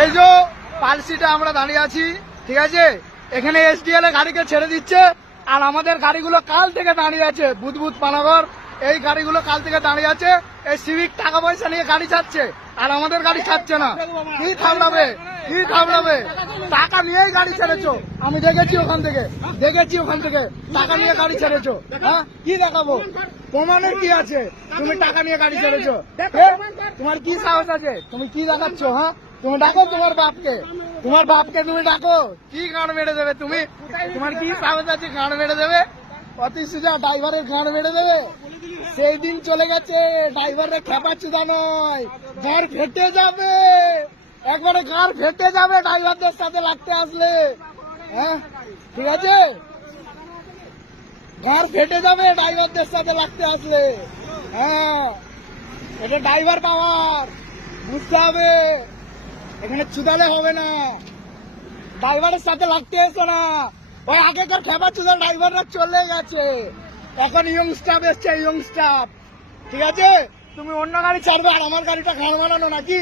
এই যে পালসিটা আমরা দাঁড়িয়ে আছি, ঠিক আছে? এখানে এসডিএল এ গাড়িকে ছেড়ে দিচ্ছে, আর আমাদের গাড়িগুলো কাল থেকে দাঁড়িয়ে আছে, বুধবুধ পানাগর এই গাড়িগুলো কাল থেকে দাঁড়িয়ে আছে, এই সিভিক টাকা পয়সা নিয়ে গাড়ি ছাড়ছে, আর আমাদের গাড়ি ছাড়ছে না। কি থামড়াবে? কি থামড়াবে? টাকা নিয়েই গাড়ি ছেড়েছো। আমি দেখেছি ওখান থেকে, দেখেছি ওখান থেকে। টাকা নিয়ে গাড়ি ছেড়েছো হ্যাঁ? কি দেখাবো? প্রমাণের কি আছে? তুমি টাকা নিয়ে গাড়ি ছেড়েছো তোমার কি সাহস আছে? তুমি কি দেখাচ্ছ হ্যাঁ? তুমি ডাকো তোমার বাপকে। তোমার বাপকে তুমি ডাকো। কি গান মেরে দেবে তুমি? তোমার কি সাহস আছে গান মেরে দেবে? অতি সোজা ড্রাইভারের গান মেরে দেবে? সেই দিন চলে গেছে, ড্রাইভারের খেপা চুদা নয়। গাড় ফেটে যাবে। একবারে গাড় ফেটে যাবে ড্রাইভারদের সাথে লাগতে আসলে। হ্যাঁ? ঠিক আছে? গাড় ফেটে যাবে ড্রাইভারদের সাথে লাগতে আসলে। হ্যাঁ? এটা ড্রাইভার পাওয়ার। বুঝতে হবে। এখানে চুদালে হবে না। ড্রাইভারের সাথে লাগতে এসো না। ওই আগেকার খেপা চুদার ড্রাইভাররা চলে গেছে। এখন ইয়ং স্টাফ এসছে, ইয়ং স্টাফ। ঠিক আছে? তুমি অন্য গাড়ি ছাড়বে আর আমার গাড়িটা ঘাড় মারানো নাকি?